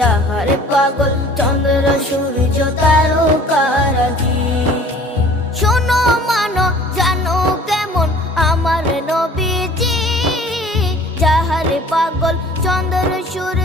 যাহারে পাগল চন্দ্র সূর্য তারকারাজি। শোনো মানো জানো কেমন আমার নবীজি, যাহারে পাগল চন্দ্র সূর্য